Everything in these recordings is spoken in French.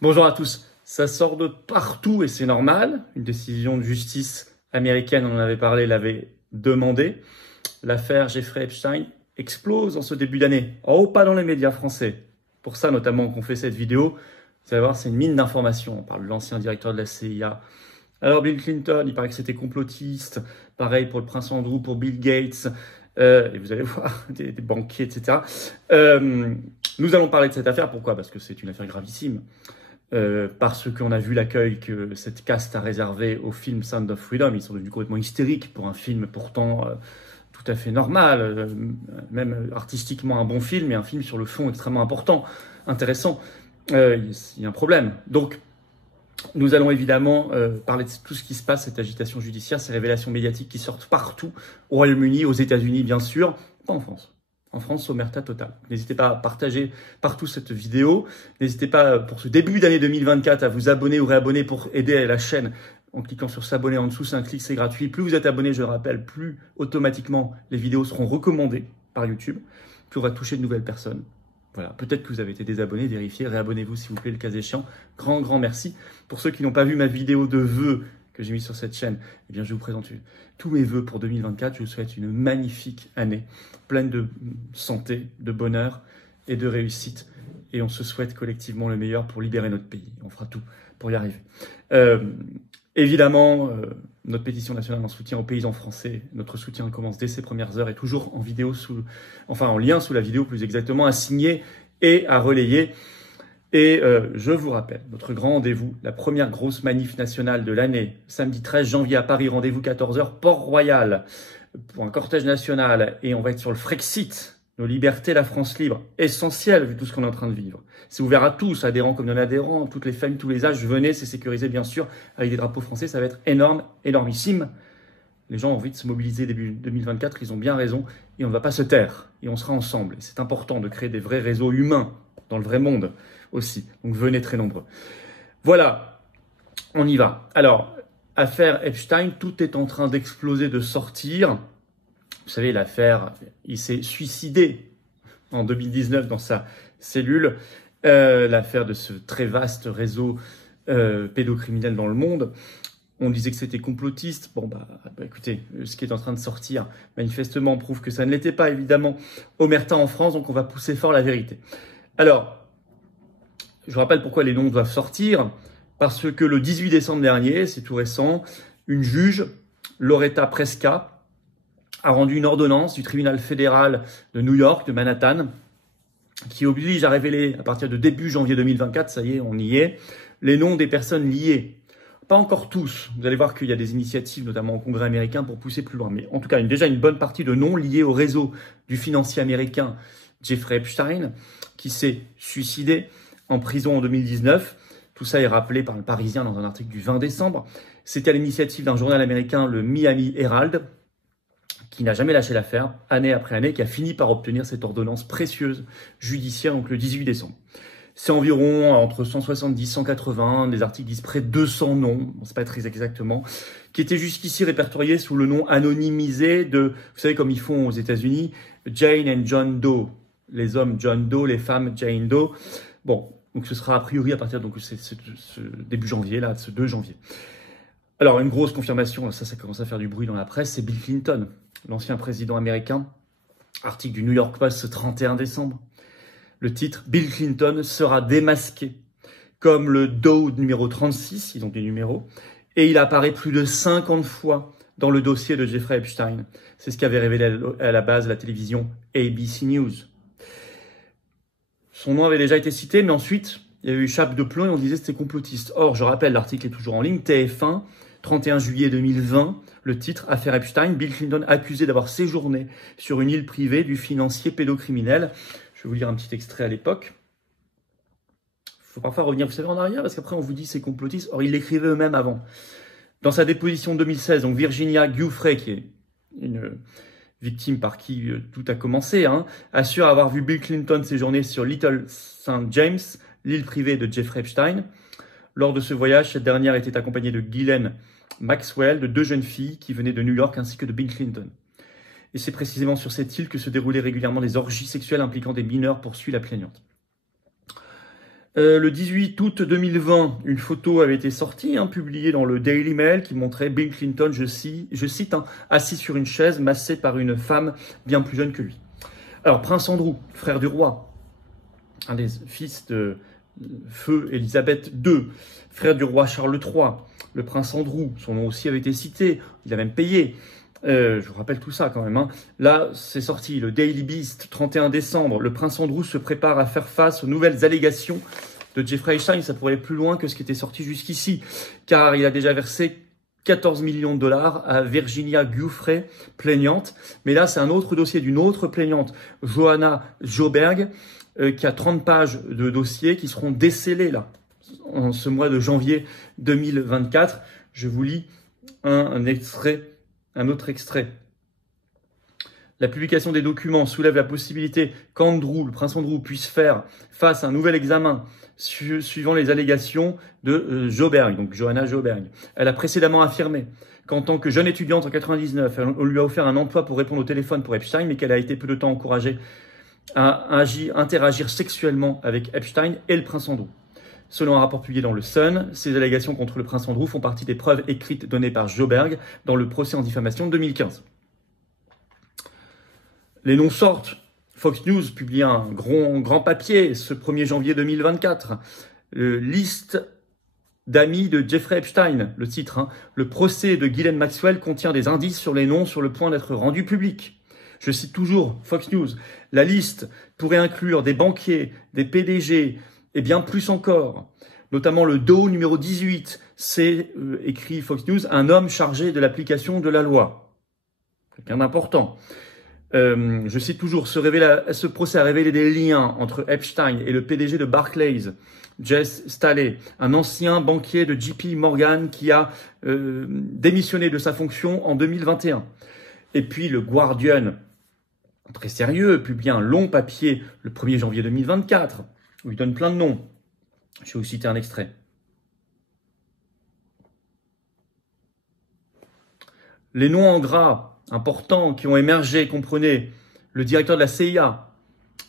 Bonjour à tous. Ça sort de partout et c'est normal. Une décision de justice américaine, on en avait parlé, l'avait demandé. L'affaire Jeffrey Epstein explose en ce début d'année. Oh, pas dans les médias français. Pour ça notamment qu'on fait cette vidéo. Vous allez voir, c'est une mine d'informations. On parle de l'ancien directeur de la CIA. Alors Bill Clinton, il paraît que c'était complotiste. Pareil pour le prince Andrew, pour Bill Gates. Et vous allez voir, des banquiers, etc. Nous allons parler de cette affaire. Pourquoi? Parce que c'est une affaire gravissime. Parce qu'on a vu l'accueil que cette caste a réservé au film Sound of Freedom. Ils sont devenus complètement hystériques pour un film pourtant tout à fait normal, même artistiquement un bon film, mais un film sur le fond extrêmement important, intéressant. Il y a un problème. Donc, nous allons évidemment parler de tout ce qui se passe, cette agitation judiciaire, ces révélations médiatiques qui sortent partout, au Royaume-Uni, aux États-Unis bien sûr, pas en France. En France, omerta totale. N'hésitez pas à partager partout cette vidéo. N'hésitez pas, pour ce début d'année 2024, à vous abonner ou réabonner pour aider la chaîne en cliquant sur s'abonner en dessous. C'est un clic, c'est gratuit. Plus vous êtes abonné, je le rappelle, plus automatiquement les vidéos seront recommandées par YouTube. Plus on va toucher de nouvelles personnes. Voilà, peut-être que vous avez été désabonné, vérifiez, réabonnez-vous s'il vous plaît, le cas échéant. Grand merci. Pour ceux qui n'ont pas vu ma vidéo de vœux que j'ai mis sur cette chaîne, eh bien, je vous présente tous mes vœux pour 2024. Je vous souhaite une magnifique année, pleine de santé, de bonheur et de réussite. Et on se souhaite collectivement le meilleur pour libérer notre pays. On fera tout pour y arriver. Évidemment, notre pétition nationale en soutien aux paysans français, notre soutien commence dès ses premières heures et toujours en vidéo en lien sous la vidéo plus exactement, à signer et à relayer. Et je vous rappelle, notre grand rendez-vous, la première grosse manif nationale de l'année, samedi 13 janvier à Paris, rendez-vous 14h, Port-Royal, pour un cortège national. Et on va être sur le Frexit, nos libertés, la France libre, essentiel vu tout ce qu'on est en train de vivre. C'est ouvert à tous, adhérents comme non-adhérents, toutes les familles, tous les âges. Venez, c'est sécurisé bien sûr, avec des drapeaux français, ça va être énorme, énormissime. Les gens ont envie de se mobiliser début 2024, ils ont bien raison, et on ne va pas se taire, et on sera ensemble. Et c'est important de créer des vrais réseaux humains dans le vrai monde aussi. Donc venez très nombreux. Voilà, on y va. Alors, affaire Epstein, tout est en train d'exploser, de sortir. Vous savez, l'affaire, il s'est suicidé en 2019 dans sa cellule. L'affaire de ce très vaste réseau pédocriminel dans le monde. On disait que c'était complotiste. Bon, écoutez, ce qui est en train de sortir, manifestement, prouve que ça ne l'était pas, évidemment. Omerta en France, donc on va pousser fort la vérité. Alors, je vous rappelle pourquoi les noms doivent sortir. Parce que le 18 décembre dernier, c'est tout récent, une juge, Loretta Preska, a rendu une ordonnance du tribunal fédéral de New York, de Manhattan, qui oblige à révéler, à partir de début janvier 2024, ça y est, on y est, les noms des personnes liées. Pas encore tous. Vous allez voir qu'il y a des initiatives, notamment au Congrès américain, pour pousser plus loin. Mais en tout cas, déjà une bonne partie de noms liés au réseau du financier américain Jeffrey Epstein, qui s'est suicidé en prison en 2019. Tout ça est rappelé par le Parisien dans un article du 20 décembre. C'était à l'initiative d'un journal américain, le Miami Herald, qui n'a jamais lâché l'affaire, année après année, qui a fini par obtenir cette ordonnance précieuse judiciaire, donc le 18 décembre. C'est environ entre 170 et 180, des articles disent près de 200 noms, bon, c'est pas très exactement, qui étaient jusqu'ici répertoriés sous le nom anonymisé de, vous savez comme ils font aux États-Unis, Jane and John Doe. Les hommes John Doe, les femmes Jane Doe. Bon, donc ce sera a priori à partir de ce début janvier, là, ce 2 janvier. Alors, une grosse confirmation, ça commence à faire du bruit dans la presse, c'est Bill Clinton, l'ancien président américain. Article du New York Post ce 31 décembre. Le titre, Bill Clinton sera démasqué comme le Doe numéro 36, ils ont des numéros, et il apparaît plus de 50 fois dans le dossier de Jeffrey Epstein. C'est ce qu'avait révélé à la base la télévision ABC News. Son nom avait déjà été cité, mais ensuite, il y a eu chape de plomb et on disait que c'était complotiste. Or, je rappelle, l'article est toujours en ligne, TF1, 31 juillet 2020, le titre « Affaire Epstein, Bill Clinton accusé d'avoir séjourné sur une île privée du financier pédocriminel ». Je vais vous lire un petit extrait à l'époque. Il faut parfois revenir, vous savez, en arrière, parce qu'après on vous dit c'est complotiste. Or, ils l'écrivaient eux-mêmes avant. Dans sa déposition de 2016, donc Virginia Giuffre, qui est une victime par qui tout a commencé, assure avoir vu Bill Clinton séjourner sur Little St. James, l'île privée de Jeffrey Epstein. Lors de ce voyage, cette dernière était accompagnée de Ghislaine Maxwell, de 2 jeunes filles qui venaient de New York, ainsi que de Bill Clinton. Et c'est précisément sur cette île que se déroulaient régulièrement des orgies sexuelles impliquant des mineurs, poursuit la plaignante. Le 18 août 2020, une photo avait été sortie, publiée dans le Daily Mail, qui montrait Bill Clinton, je cite, assis sur une chaise, massé par une femme bien plus jeune que lui. Alors, Prince Andrew, frère du roi, un des fils de feu Élisabeth II, frère du roi Charles III, le prince Andrew, son nom aussi avait été cité, il a même payé. Je vous rappelle tout ça quand même. Là, c'est sorti, le Daily Beast, 31 décembre. Le prince Andrew se prépare à faire face aux nouvelles allégations de Jeffrey Epstein. Ça pourrait aller plus loin que ce qui était sorti jusqu'ici, car il a déjà versé 14 millions de dollars à Virginia Giuffre, plaignante. Mais là, c'est un autre dossier d'une autre plaignante, Johanna Sjoberg, qui a 30 pages de dossiers qui seront décelés là, en ce mois de janvier 2024. Je vous lis un autre extrait. La publication des documents soulève la possibilité qu'Andrew, le prince Andrew, puisse faire face à un nouvel examen suivant les allégations de Sjoberg, donc Johanna Sjoberg. Elle a précédemment affirmé qu'en tant que jeune étudiante en 99, on lui a offert un emploi pour répondre au téléphone pour Epstein, mais qu'elle a été peu de temps encouragée à interagir sexuellement avec Epstein et le prince Andrew. Selon un rapport publié dans le Sun, ces allégations contre le prince Andrew font partie des preuves écrites données par Sjoberg dans le procès en diffamation de 2015. Les noms sortent. Fox News publie un grand papier ce 1er janvier 2024. Liste d'amis de Jeffrey Epstein, le titre. Le procès de Ghislaine Maxwell contient des indices sur les noms sur le point d'être rendus publics. Je cite toujours Fox News. La liste pourrait inclure des banquiers, des PDG, et bien plus encore, notamment le Doe numéro 18, c'est, écrit Fox News, un homme chargé de l'application de la loi. Quelqu'un d'important. Je cite toujours, ce procès a révélé des liens entre Epstein et le PDG de Barclays, Jess Staley, un ancien banquier de JP Morgan qui a démissionné de sa fonction en 2021. Et puis le Guardian, très sérieux, publie un long papier le 1er janvier 2024, où il donne plein de noms. Je vais vous citer un extrait. Les noms en gras importants qui ont émergé, comprenez, le directeur de la CIA,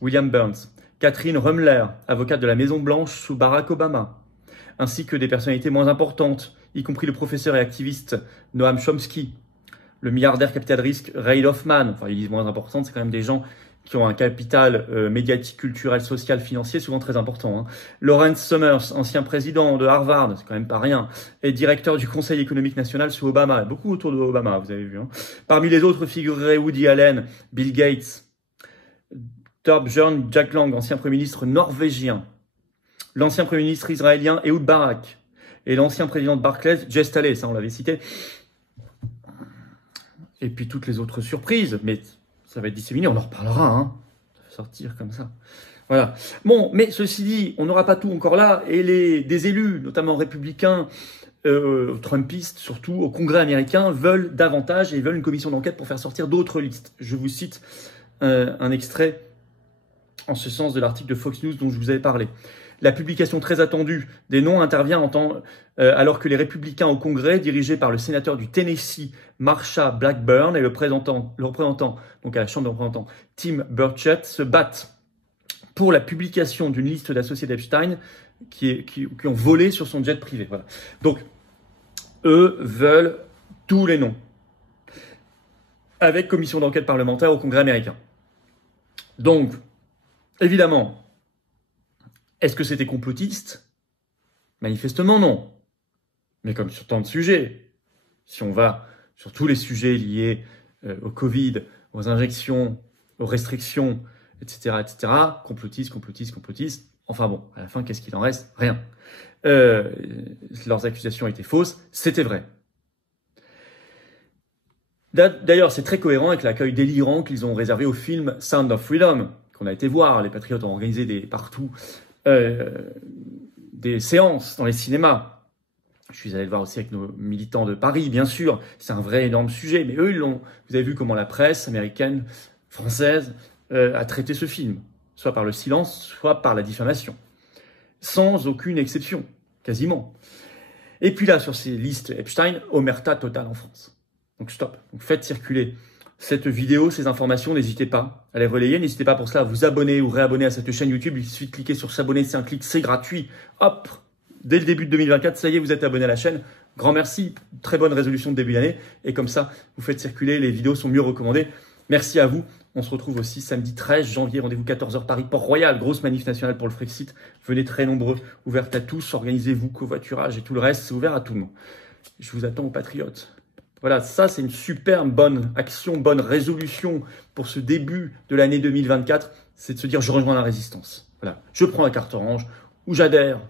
William Burns, Catherine Rummler, avocate de la Maison-Blanche sous Barack Obama, ainsi que des personnalités moins importantes, y compris le professeur et activiste Noam Chomsky, le milliardaire capital risque Ray Hoffman. Enfin, ils disent moins importantes, c'est quand même des gens qui ont un capital médiatique, culturel, social, financier, souvent très important. Lawrence Summers, ancien président de Harvard, c'est quand même pas rien, et directeur du Conseil économique national sous Obama, beaucoup autour de Obama, vous avez vu. Parmi les autres figureraient Woody Allen, Bill Gates, Thorbjørn Jagland, ancien Premier ministre norvégien, l'ancien Premier ministre israélien Ehud Barak, et l'ancien président de Barclays, Jess Staley, ça on l'avait cité. Et puis toutes les autres surprises, mais ça va être disséminé, on en reparlera, Ça va sortir comme ça. Voilà. Bon, mais ceci dit, on n'aura pas tout encore là, et des élus, notamment républicains, trumpistes surtout, au Congrès américain, veulent davantage et veulent une commission d'enquête pour faire sortir d'autres listes. Je vous cite un extrait en ce sens de l'article de Fox News dont je vous avais parlé. La publication très attendue des noms intervient alors que les républicains au Congrès, dirigés par le sénateur du Tennessee, Marsha Blackburn, et le représentant donc à la Chambre des représentants, Tim Burchett, se battent pour la publication d'une liste d'associés d'Epstein qui ont volé sur son jet privé. Voilà. Donc, eux veulent tous les noms, avec commission d'enquête parlementaire au Congrès américain. Donc, évidemment, est-ce que c'était complotiste? Manifestement non. Mais comme sur tant de sujets, si on va sur tous les sujets liés au Covid, aux injections, aux restrictions, etc., complotiste, enfin bon, à la fin, qu'est-ce qu'il en reste? Rien. Leurs accusations étaient fausses, c'était vrai. D'ailleurs, c'est très cohérent avec l'accueil délirant qu'ils ont réservé au film Sound of Freedom, qu'on a été voir. Les Patriotes ont organisé partout des séances dans les cinémas. Je suis allé le voir aussi avec nos militants de Paris, bien sûr. C'est un vrai énorme sujet, mais eux, vous avez vu comment la presse américaine, française, a traité ce film, soit par le silence, soit par la diffamation, sans aucune exception, quasiment. Et puis là, sur ces listes Epstein, omerta totale en France. Donc stop. Donc faites circuler cette vidéo, ces informations, n'hésitez pas à les relayer. N'hésitez pas pour cela à vous abonner ou réabonner à cette chaîne YouTube. Il suffit de cliquer sur s'abonner, c'est un clic, c'est gratuit. Hop, dès le début de 2024, ça y est, vous êtes abonné à la chaîne. Grand merci, très bonne résolution de début d'année. Et comme ça, vous faites circuler, les vidéos sont mieux recommandées. Merci à vous. On se retrouve aussi samedi 13 janvier, rendez-vous 14h Paris, Port-Royal, grosse manif nationale pour le Frexit. Venez très nombreux, ouverte à tous, organisez-vous, covoiturage et tout le reste, c'est ouvert à tout le monde. Je vous attends aux patriotes. Voilà, ça c'est une super bonne action, bonne résolution pour ce début de l'année 2024, c'est de se dire je rejoins la résistance. Voilà, je prends la carte orange, ou j'adhère,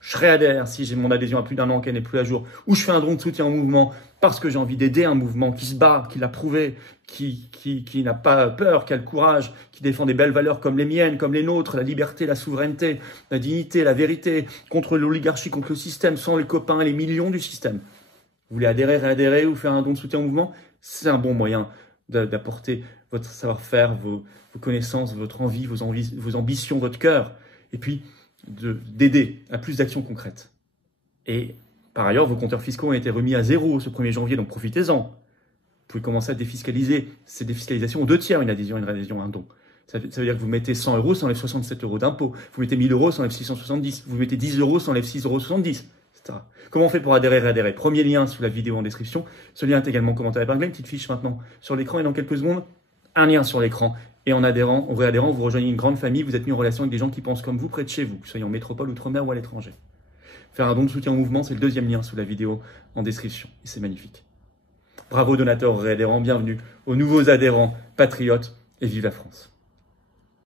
je réadhère si j'ai mon adhésion à plus d'1 an qu'elle n'est plus à jour, ou je fais un don de soutien au mouvement parce que j'ai envie d'aider un mouvement qui se bat, qui l'a prouvé, qui n'a pas peur, qui a le courage, qui défend des belles valeurs comme les miennes, comme les nôtres, la liberté, la souveraineté, la dignité, la vérité, contre l'oligarchie, contre le système, sans les copains et les millions du système. Vous voulez adhérer, réadhérer ou faire un don de soutien au mouvement, c'est un bon moyen d'apporter votre savoir-faire, vos connaissances, votre envie, vos ambitions, votre cœur, et puis d'aider à plus d'actions concrètes. Et par ailleurs, vos compteurs fiscaux ont été remis à 0 ce 1er janvier, donc profitez-en. Vous pouvez commencer à défiscaliser. Ces défiscalisations aux 2 tiers, une adhésion, une réadhésion, un don. Ça veut dire que vous mettez 100 €, ça enlève 67 € d'impôt. Vous mettez 1000 €, ça enlève 670. Vous mettez 10 €, ça enlève 6,70 €. Comment on fait pour adhérer, réadhérer? Premier lien sous la vidéo en description. Ce lien est également commenté épinglé, une petite fiche maintenant sur l'écran et dans quelques secondes, un lien sur l'écran. Et en adhérant, en réadhérant, vous rejoignez une grande famille, vous êtes mis en relation avec des gens qui pensent comme vous près de chez vous, que vous soyez en métropole, outre-mer ou à l'étranger. Faire un don de soutien au mouvement, c'est le 2e lien sous la vidéo en description. Et c'est magnifique. Bravo donateurs, réadhérents, bienvenue aux nouveaux adhérents, patriotes et vive la France.